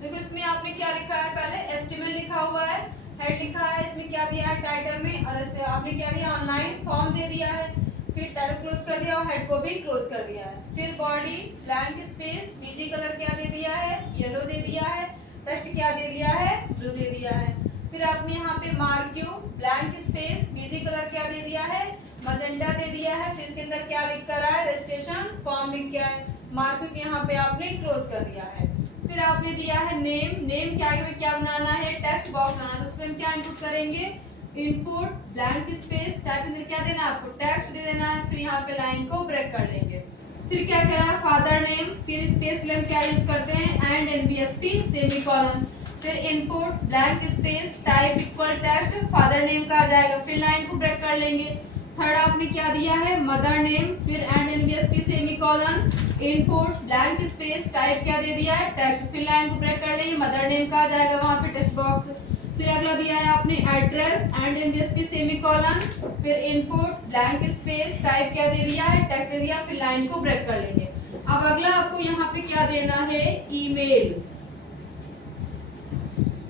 देखो इसमें आपने क्या लिखा है, पहले एस्टिमेट लिखा हुआ है, हेड लिखा है, इसमें क्या दिया है टाइटल में, और आपने क्या दिया ऑनलाइन फॉर्म दे दिया है, फिर टाइटल क्लोज कर दिया और हेड को भी क्लोज कर दिया है। फिर body blank space, BG colour क्या दे दिया है, येलो दे दिया है, टेक्स्ट क्या दे दिया है, ब्लू दे दिया है। फिर आपने यहाँ पे mark you blank space, BG colour क्या दे दिया है, मजेंडा दे दिया है। फिर इसके अंदर क्या लिख कर है, रजिस्ट्रेशन फॉर्म लिख के है, मार्क यू यहाँ पे आपने क्लोज कर दिया है। फिर आपने दिया है नेम, नेम के आगे में क्या बनाना है, टेक्स्ट बॉक्स बनाना है, तो उसमें हम क्या इनपुट करेंगे, इनपुट ब्लैंक स्पेस, टाइप में क्या देना है आपको, टेक्स्ट दे देना है। फिर यहाँ पे लाइन को ब्रेक कर लेंगे। फिर क्या करा है, फादर नेम, फिर स्पेस के लिए हम क्या यूज करते हैं, एंड एनबीएसपी सेमीकोलन। फिर input blank space type equal text, father name का आ जाएगा, फिर लाइन को ब्रेक कर लेंगे। थर्ड आपने क्या दिया है, मदर नेम, फिर and NBSP semicolon, input blank space type क्या दे दिया है, टेक्स्ट, फिर लाइन को ब्रेक कर लेंगे, मदर नेम का आ जाएगा वहां पे टेक्स्ट बॉक्स। फिर अगला दिया है आपने एड्रेस एंड एनबीएसपी सेमीकोलन, फिर इनपुट ब्लैंक स्पेस टाइप क्या दे दिया है, टेक्स्ट दे दिया, फिर लाइन को ब्रेक कर लेंगे। अब अगला आपको यहाँ पे क्या देना है, ईमेल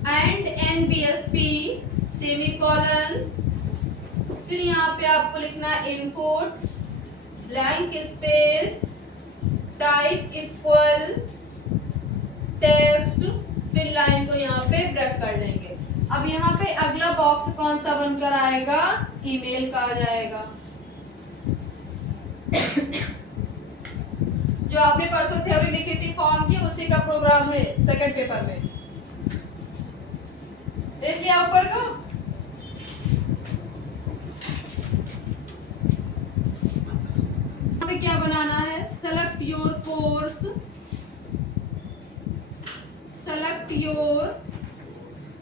एंड एनबीएसपी सेमीकोलन, फिर यहाँ पे आपको लिखना है input blank space type equal text, फिर लाइन को यहाँ पे ब्रेक कर लेंगे। अब यहाँ पे अगला बॉक्स कौन सा बनकर आएगा, ईमेल का आ जाएगा। जो आपने परसों थ्योरी लिखी थी फॉर्म की, उसी का प्रोग्राम है सेकंड पेपर में, देख लिया ऊपर का। क्या बनाना है, select your course, select your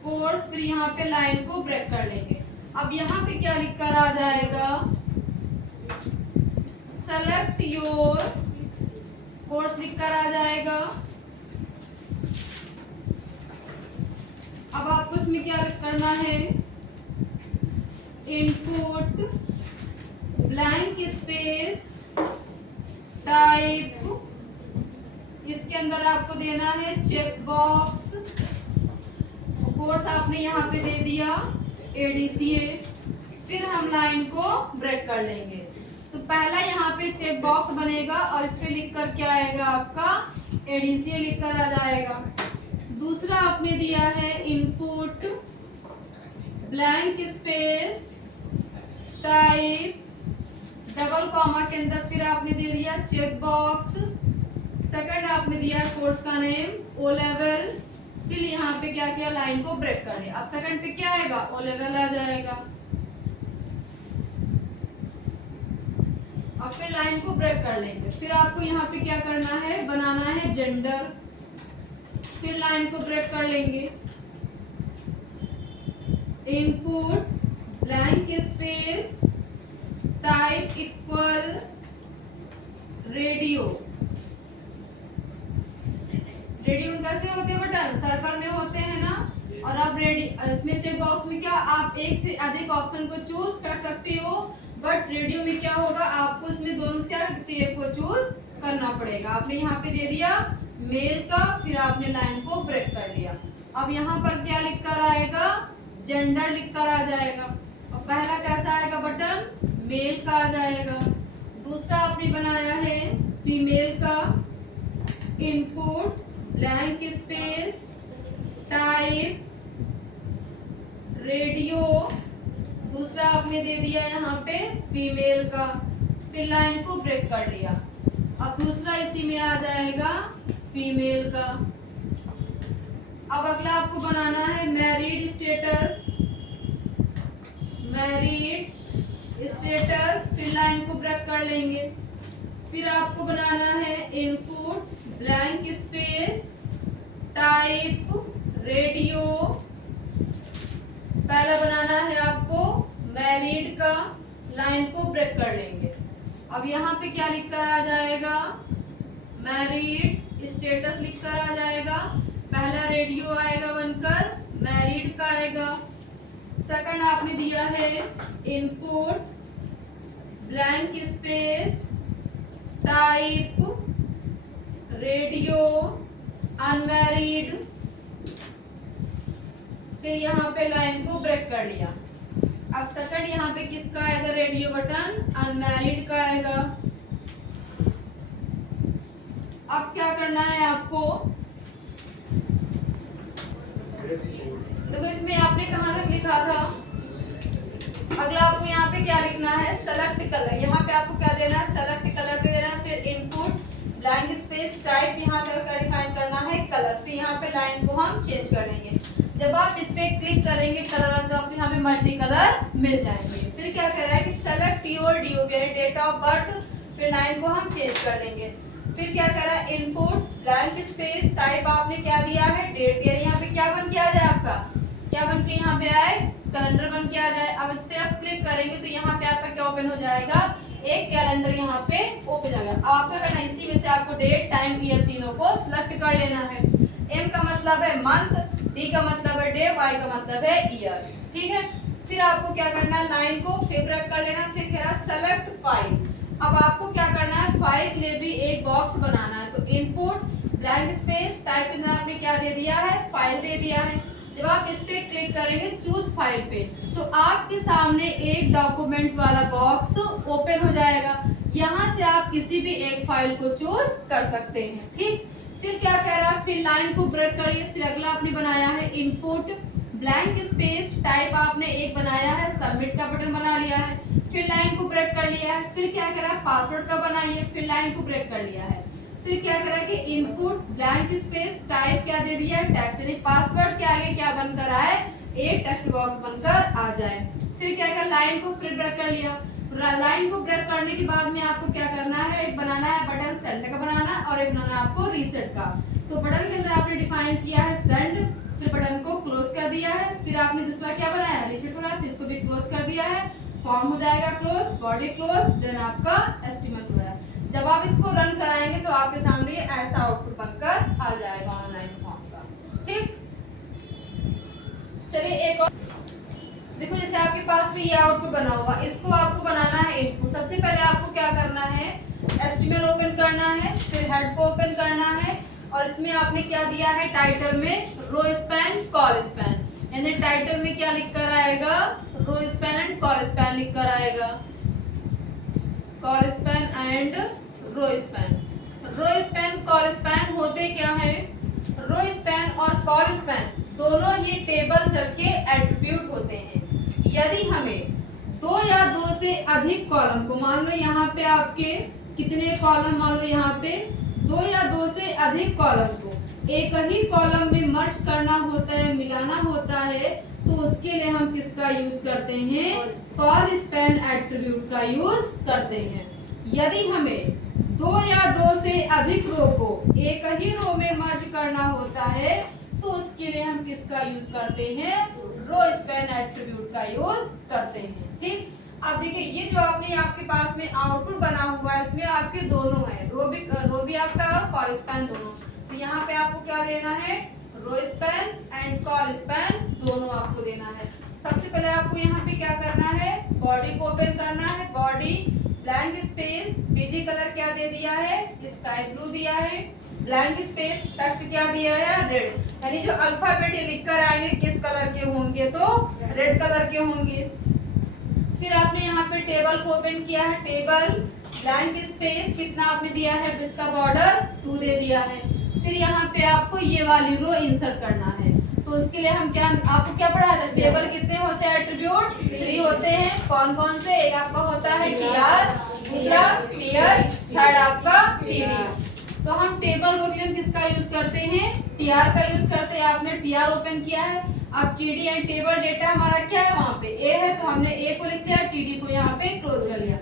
course, फिर यहाँ पे लाइन को ब्रेक कर लेंगे। अब यहाँ पे क्या लिखकर आ जाएगा, सेलेक्ट योर कोर्स लिखकर आ जाएगा। अब आपको इसमें क्या करना है, इनपुट ब्लैंक स्पेस टाइप, इसके अंदर आपको देना है चेक बॉक्स, कोर्स आपने यहाँ पे दे दिया एडीसीए, फिर हम लाइन को ब्रेक कर लेंगे। तो पहला यहाँ पे चेक बॉक्स बनेगा और इस पे लिख कर क्या आएगा आपका, एडीसीए लिख कर आ जाएगा। दूसरा आपने दिया है input blank space type, double comma के अंदर फिर आपने दे दिया चेक बॉक्स, सेकंड आपने दिया कोर्स का नेम ओ लेवल, फिर यहाँ पे क्या किया, लाइन को ब्रेक कर दिया। अब सेकंड पे क्या आएगा, ओ लेवल आ जाएगा, और फिर लाइन को ब्रेक कर लेंगे। फिर आपको यहाँ पे क्या करना है, बनाना है जेंडर, फिर लाइन को ब्रेक कर लेंगे, input blank space type equal radio, radio कैसे होते हैं बटन, सर्कल में होते हैं ना, और आप इसमें चेक बॉक्स में क्या आप एक से अधिक ऑप्शन को चूज कर सकते हो, बट रेडियो में क्या होगा, आपको इसमें दोनों से क्या किसी एक को चूज करना पड़ेगा। आपने यहाँ पे दे दिया मेल का, फिर आपने लाइन को ब्रेक कर लिया। अब यहाँ पर क्या लिख कर आएगा, जेंडर लिख कर आ जाएगा, और पहला कैसा आएगा बटन, मेल का आ जाएगा। दूसरा आपने बनाया है फीमेल का, input blank space type radio, दूसरा आपने दे दिया यहाँ पे फीमेल का, फिर लाइन को ब्रेक कर लिया। अब दूसरा इसी में आ जाएगा फीमेल का। अब अगला आपको बनाना है मैरिड स्टेटस, मैरिड स्टेटस, फिर लाइन को ब्रेक कर लेंगे। फिर आपको बनाना है input blank space type radio, पहला बनाना है आपको मैरिड का, लाइन को ब्रेक कर लेंगे। अब यहाँ पे क्या लिखकर आ जाएगा, मैरिड स्टेटस लिखकर आ जाएगा, पहला रेडियो आएगा बनकर, मैरिड का आएगा। सेकंड आपने दिया है input blank space type radio unmarried, फिर यहाँ पे लाइन को ब्रेक कर लिया। अब सेकंड यहाँ पे किसका आएगा, रेडियो बटन अनमैरिड का आएगा। अब क्या करना है आपको, देखो इसमें आपने कहाँ तक लिखा था, अगला आपको यहाँ पे क्या लिखना है, सेलेक्ट कलर। यहाँ पे आपको क्या देना है, सेलेक्ट कलर दे देना है। फिर इनपुट ब्लैंक स्पेस टाइप, यहाँ पे क्या डिफाइन करना है, कलर। फिर यहाँ पे लाइन को हम चेंज कर देंगे। जब आप इस पे क्लिक करेंगे कलर, तो आपको यहाँ पे मल्टी कलर मिल जाएंगे। फिर क्या कर रहा है कि select your DOB date of birth, फिर लाइन को हम चेंज कर देंगे। फिर क्या कर रहा है, इनपुट ब्लैंक स्पेस टाइप, आपने क्या दिया है, डेट दिया। यहाँ पे क्या बन के आ जाए आपका, क्या बन के यहाँ पे आए, कैलेंडर बन के आ जाए। अब इस पे आप क्लिक करेंगे तो यहाँ पे आपका क्या ओपन हो जाएगा, एक कैलेंडर यहाँ पे ओपन हो जाएगा। आपका करना इसी में से आपको डेट टाइम ईयर तीनों को सिलेक्ट कर लेना है। एम का मतलब है मंथ, डी का मतलब है डे, वाई का मतलब है ईयर, ठीक है। फिर आपको क्या करना है, लाइन को फिर ब्रेक कर लेना। फिर कह रहा सेलेक्ट फाइल। अब आपको क्या करना है, फाइल के लिए भी एक बॉक्स बनाना है। तो इनपुट ब्लैंक स्पेस टाइप के अंदर आपने क्या दे दिया है, फाइल दे दिया है। जब आप इस पे क्लिक करेंगे चूज फाइल पे, तो आपके सामने एक डॉक्यूमेंट वाला बॉक्स ओपन हो जाएगा। यहाँ से आप किसी भी एक फाइल को चूज कर सकते हैं, ठीक। फिर क्या कह रहा है, फिर लाइन को ब्रेक करिए। फिर अगला आपने बनाया है इनपुट ब्लैंक स्पेस टाइप, आपने एक बनाया है, सबमिट का बटन बना लिया है। फिर लाइन को ब्रेक कर लिया है। फिर क्या करा, पासवर्ड का बनाइए। फिर लाइन को ब्रेक कर लिया है। फिर क्या करा कि इनपुट ब्लैंक स्पेस टाइप क्या दे दिया, टेक्स्ट, यानी पासवर्ड के आगे क्या बनकर आए, एक टेक्स्ट बॉक्स बनकर आ जाए। फिर क्या करा, लाइन को फिर ब्रेक कर लिया। लाइन को ब्रेक करने के बाद में आपको क्या करना है, एक बनाना है बटन सेंड का बनाना, और एक बनाना आपको रीसेट का। तो बटन के अंदर आपने डिफाइन किया है सेंड, फिर बटन को क्लोज कर दिया है। फिर आपने दूसरा क्या बनाया, रीसेट बनाया, फिर इसको भी क्लोज कर दिया है। फॉर्म हो जाएगा क्लोज, बॉडी क्लोज, देन आपका एस्टीमेट हो जाएगा। जब आप इसको रन कराएंगे तो आपके सामने ऐसा आउटपुट बनकर आ जाएगा ऑनलाइन फॉर्म का, ठीक। चलिए एक और देखो, जैसे आपके पास में ये आउटपुट बना हुआ, इसको आपको बनाना है इनपुट। सबसे पहले आपको क्या करना है, एचटीएमएल ओपन करना है, फिर हेड को ओपन करना है, और इसमें आपने क्या दिया है, टाइटल में रो स्पैन कॉल स्पैन, यानी टाइटल में क्या लिख कर आएगा, row span and col span लिख कर आएगा, col span and row span. Row span col span होते क्या है, रो स्पैन और कॉल स्पैन दोनों ही टेबल सेल के एट्रीब्यूट होते हैं। यदि हमें दो या दो से अधिक कॉलम को, मान लो यहाँ पे आपके कितने कॉलम, मान लो यहाँ पे दो या दो से अधिक कॉलम को एक ही कॉलम में मर्ज करना होता है, मिलाना होता है, तो उसके लिए हम किसका यूज करते हैं, कॉल स्पैन एट्रीब्यूट का यूज करते हैं। यदि हमें दो या दो से अधिक रो को एक ही रो में मर्ज करना होता है, तो उसके लिए हम किसका यूज करते हैं, रो स्पैन एट्रीब्यूट का यूज करते हैं, ठीक। अब देखिए, ये जो आपने आपके पास में आउटपुट बना हुआ है, इसमें आपके दोनों है, रो भी आपका और कॉल स्पैन दोनों। तो यहाँ पे आपको क्या देना है, row span and col span दोनों आपको देना है। सबसे पहले आपको यहाँ पे क्या करना है, बॉडी को ओपन करना है। Body blank space, BG colour क्या दे दिया है, स्काई ब्लू दिया है। ब्लैंक स्पेस टेक्स्ट क्या दिया है, रेड, यानी जो अल्फाबेट ये लिखकर आएंगे किस कलर के होंगे, तो रेड कलर के होंगे। फिर आपने यहाँ पे टेबल को ओपन किया है। टेबल ब्लैंक स्पेस कितना आपने दिया है, इसका बॉर्डर 2 दे दिया है। फिर यहाँ पे आपको ये वाली रो इंसर्ट करना है, तो उसके लिए हम क्या, आपको क्या पढ़ा था, टेबल कितने होते हैं, एट्रीब्यूट 3 होते हैं। कौन कौन से, एक आपका होता है टीआर, दूसरा क्लियर, थर्ड आपका टीडी। तो हम टेबल रो के लिए किसका यूज करते हैं, टीआर का यूज करते हैं। आपने टीआर ओपन किया है। अब टीडी एंड टेबल डेटा हमारा क्या है, वहाँ पे ए है, तो हमने ए को लिख लिया, टीडी को यहाँ पे क्लोज कर लिया।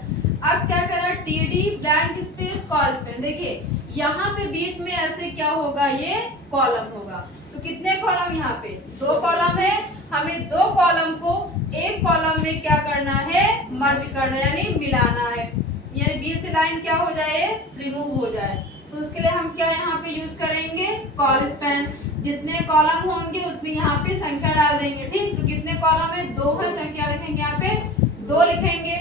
अब क्या करा, TD blank space call span, देखिए यहाँ पे बीच में ऐसे क्या होगा, ये कॉलम होगा। तो कितने कॉलम, यहाँ पे 2 कॉलम है। हमें 2 कॉलम को एक कॉलम में क्या करना है, मर्ज करना, यानी मिलाना है, यानी बीच से लाइन क्या हो जाए, रिमूव हो जाए। तो उसके लिए हम क्या यहाँ पे यूज करेंगे, कॉल स्पैन। जितने कॉलम होंगे उतनी यहाँ पे संख्या डाल देंगे, ठीक। तो कितने कॉलम है, 2 है, तो क्या लिखेंगे यहाँ पे 2 लिखेंगे।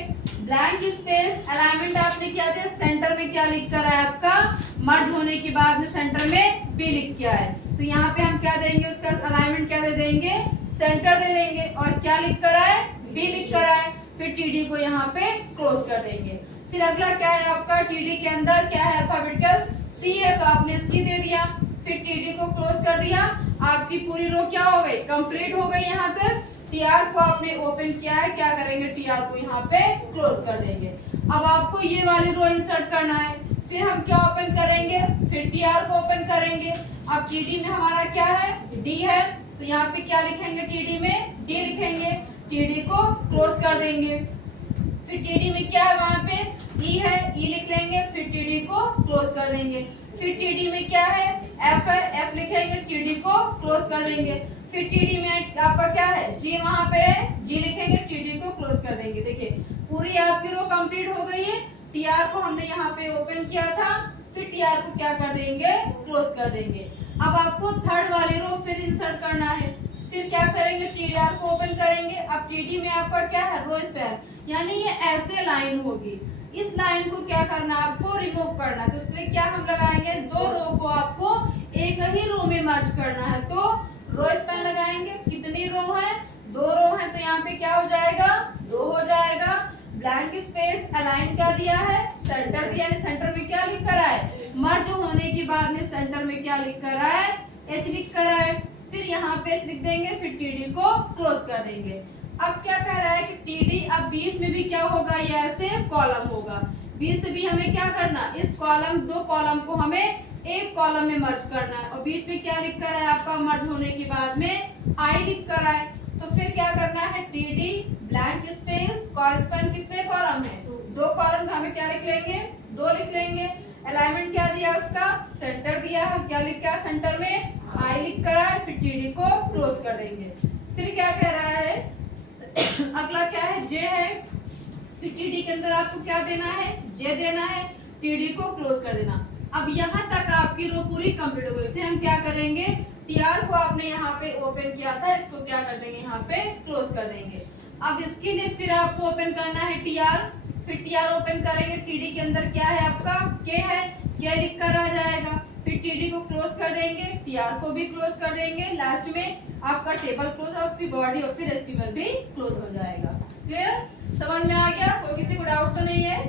ब्लैंक स्पेस अलाइनमेंट आपने क्या दिया, सेंटर में क्या लिख कर है आपका, मर्ज होने के बाद में सेंटर में बी लिख किया है, तो यहाँ पे हम क्या देंगे, उसका अलाइनमेंट क्या दे देंगे, सेंटर दे देंगे, और क्या लिख कर है, बी लिख कर है। फिर टीडी को यहाँ पे क्लोज कर देंगे। फिर अगला क्या है आपका, टीडी के अंदर क्या है, अल्फाबेटिकल सी है, तो आपने सी दे दिया। फिर टीडी को क्लोज कर दिया, आपकी पूरी रो क्या हो गई, कंप्लीट हो गई यहाँ तक। टीआर को आपने ओपन किया है, क्या करेंगे, टीआर को यहाँ पे क्लोज कर देंगे। अब आपको ये वाली रो इंसर्ट करना है, फिर हम क्या ओपन करेंगे, फिर टीआर को ओपन करेंगे। अब टीडी में हमारा क्या है, डी है, तो यहाँ पे क्या लिखेंगे, टीडी में डी लिखेंगे, टीडी को क्लोज कर देंगे। फिर टीडी में क्या है, वहां पे ई है, ई लिख लेंगे, फिर टीडी को क्लोज कर देंगे। फिर टीडी में क्या है, एफ है, एफ लिखेंगे, टीडी को क्लोज कर देंगे। फिर टीडी में आपका क्या है, जी वहां पे है, जी लिखेंगे, टीडी को क्लोज कर देंगे। देखिए पूरी आपकी रो कंप्लीट हो गई है। टीआर को हमने यहाँ पे ओपन किया था, फिर टीआर को क्या कर देंगे, क्लोज कर देंगे। अब आपको थर्ड वाली रो फिर इंसर्ट करना है, फिर क्या करेंगे, टीडीआर को ओपन करेंगे। अब टीडी में आपका क्या है, रो स्पैन, यानी ये ऐसे लाइन होगी, इस लाइन को क्या करना, आपको रिमूव करना है। तो इसके लिए क्या हम लगाएंगे, दो रो को आपको एक ही रो में मर्ज करना है, तो रो स्पैन लगाएंगे। कितनी रो है, दो रो है, तो यहाँ पे क्या हो जाएगा, दो हो जाएगा। ब्लैंक स्पेस अलाइन क्या दिया है, सेंटर दिया है, सेंटर में क्या लिख कर है, मर्ज होने के बाद में सेंटर में क्या लिख कर है, एच लिख कर है। फिर यहाँ पे एच लिख देंगे, फिर टीडी को क्लोज कर देंगे। अब क्या कह रहा है कि टीडी अब बीच में भी क्या होगा, ये ऐसे कॉलम होगा, बीच से भी हमें क्या करना, इस कॉलम, दो कॉलम को हमें एक कॉलम में मर्ज करना है, और बीच में क्या लिख कर है आपका, मर्ज होने के बाद में आई लिख कर है। तो फिर क्या करना है, टीडी ब्लैंक स्पेस कॉरेस्पॉन्ड कितने कॉलम है, दो कॉलम, तो हमें क्या लिख लेंगे, दो लिख लेंगे। अलाइनमेंट क्या दिया उसका, सेंटर दिया है, क्या लिखा है सेंटर में, आई लिख कर है, फिर टीडी को क्लोज कर देंगे। फिर क्या कह रहा है, अगला क्या है, जे है, फिर टीडी के अंदर आपको क्या देना है, जे देना है, टीडी को क्लोज कर देना। अब यहाँ तक आपकी रो पूरी कंप्लीट हो गई। फिर हम क्या करेंगे, टीआर को आपने यहाँ पे ओपन किया था, इसको क्या कर देंगे, यहाँ पे क्लोज कर देंगे। अब इसके लिए फिर आपको ओपन करना है टीआर, फिर टीआर ओपन करेंगे, टीडी के अंदर क्या है आपका, के है, के लिख कर आ जाएगा। फिर टीडी को क्लोज कर देंगे, टीआर को भी क्लोज कर देंगे, लास्ट में आपका टेबल क्लोज और फिर बॉडी और फिर एस्टिमल भी क्लोज हो जाएगा। क्लियर, समझ में आ गया, कोई किसी को डाउट तो नहीं है।